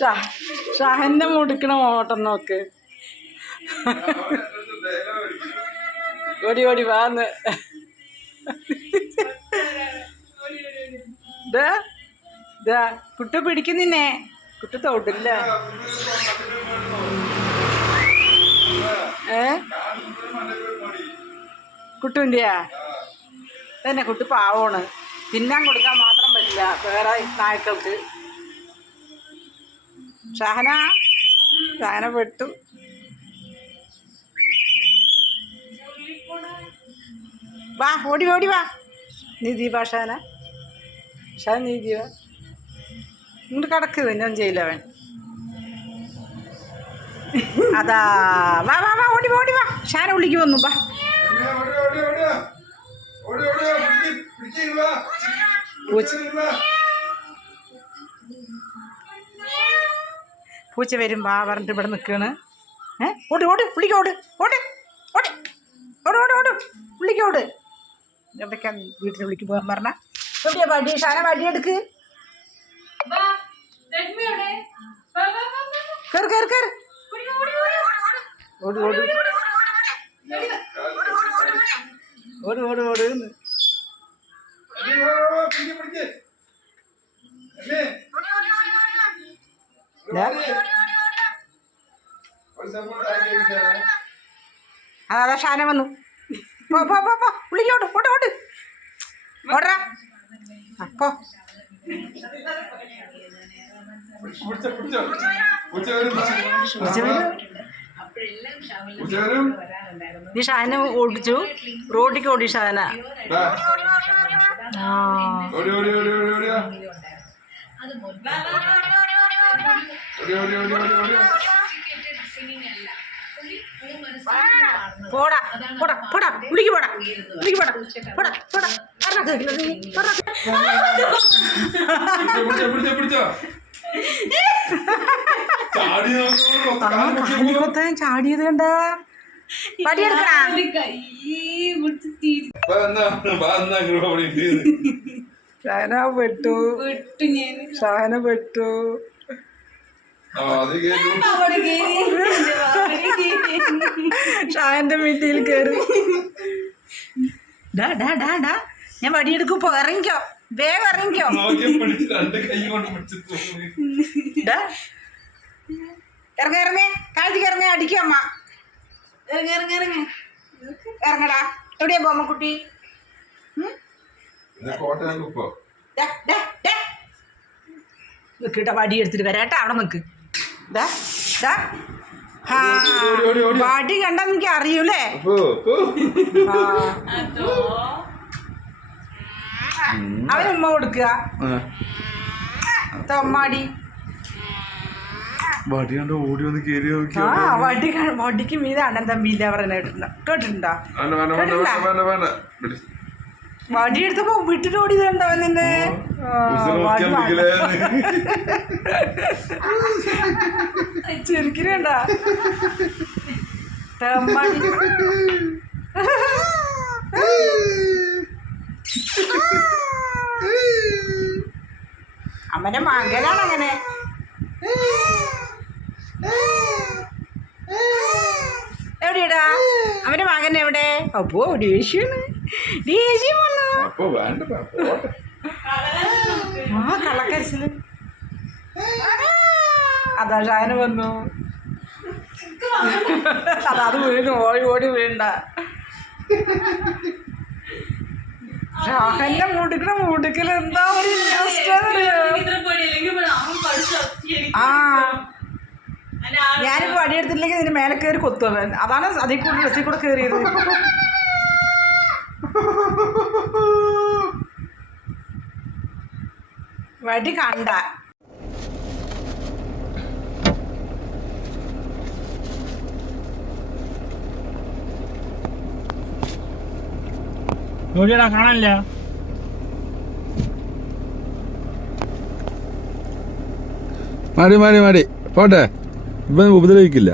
ഷാ ഷാഹന്റെ മുടുക്കണ ഓട്ടം നോക്ക്. ഓടി ഓടി വാന്ന് കുട്ടു പിടിക്കുന്നിന്നെ. കുട്ടു തൊടില്ല. ഏ? കുട്ടുവിന്റെയാ തന്നെ കുട്ടി പാവമാണ്. തിന്നാൻ കൊടുക്കാൻ മാത്രം പറ്റില്ല. വേറെ നായ്ക്കൾക്ക്. ഷഹന ഷഹന പെട്ടു. വാ ഓടി ഓടി വാ. നിധി ദീപാ ഷഹന. ഷഹന വാ. ഇങ്ങോട്ട് കിടക്ക് ഞാൻ ചെയ്യില്ല അവൻ. അതാ വാ വാ വാ ഓടി ഓടി വാ. ഷാന ഉള്ളിക്ക് വന്നു വാ. പൂച്ച. പൂച്ച വരും വാ പറഞ്ഞിട്ട് ഇവിടെ നിൽക്കുകയാണ്. ഏ? ഓട് ഓട് വിളിക്ക് ഓട് ഓട് ഓട് ഓട് ഓട് ഓട് വിളിക്ക് ഓട്. എവിടേക്കാ വീട്ടിൽ വിളിക്ക് പോകാൻ പറഞ്ഞ? എവിടെയാ വടി? ഷാന വടി എടുക്ക്. കയറി കയറി കയറി ഓട് ഓട് ഓട്. ഓട് ഓട്. എന്ന്. ദാ, അതാ ഷാന വന്നു. പോ പോ പോ പോ. വിളിക്കോട്ട് ഓട്ട് ഓട്ട്. ഓടറാ പോ. നീ ഷാന ഓടിച്ചു. റോഡിക്ക് ഓടി ഷാന പോടാ പോടാ പോടാ പോടാ പോടാ പോടാ പോടാ. ചാടിയത് കണ്ട. ഷാന പെട്ടു. ഷാന പെട്ടു. കയറി ഡാ ഡാ ഡാ ഡാ. ഞാൻ വടിയെടുക്കും പോ ഇറങ്ങിക്കോ. വേഗം ഇറങ്ങിക്കോ. നോക്കി പിടിച്ച് രണ്ട് കൈ കൊണ്ട് പിടിച്ച് തൂങ്ങി. ഡാ. ഇറങ്ങ ഇറങ്ങ. കാഴ്ചക്ക് ഇറങ്ങ അടിക്കോ അമ്മ. ഇറങ്ങ ഇറങ്ങ ഇറങ്ങ. ഇറങ്ങടാ. എവിടെയാ ബൊമ്മക്കുട്ടി. നിക്കട്ടാ വടി എടുത്തിട്ട് അവിടെ. ആ, ഓടി, ഓടി, ഓടി. വടി കണ്ടാ എനിക്ക് അറിയൂലേ അപ്പോ അപ്പോ. ആ. അവന് ഉമ്മ കൊടുക്കുക. തൊമ്മാടി വടി കണ്ട് ഓടി വന്ന് കേറി നോക്കി ആ വടി വടിക്ക് മീതെ അണ്ണൻ തമ്മിയില്ല പറഞ്ഞ കേട്ടിട്ടുണ്ടോ. വടി. എടുത്തപ്പോ വിട്ടിട്ട് ഓടി കണ്ടവൻ നിന്നെ തെമ്മാടി. അമ്മന്റെ മകനാണ് അങ്ങനെ അപ്പോ ദേഷ്യാണ്. ദേഷ്യം വന്നു. ആ കള്ളക്കരച്ചിൽ. അതാ ഷാന വന്നു. അതാ അത് വീഴുന്നു. ഓടി ഓടി വീണ്ട. ഷാഹന്റെ മുടുക്കണ മുടുക്കൽ എന്താ ഒരു ഇൻട്രസ്റ്റ് ആ ഞാനിപ്പോ വടിയെടുത്തില്ലെങ്കിൽ ഇതിന് മേലെ കയറി കൊത്തുവൻ അതാണ് അതിൽ കൂടെ ഡ്രസ്സിൽ കൂടെ കയറിയത്. വടി കണ്ട. ജോലിയടാ കാണാനില്ല. മാറി മാറി മാറി. പോട്ടെ. ഇപ്പൊ ഉപദ്രവിക്കില്ല.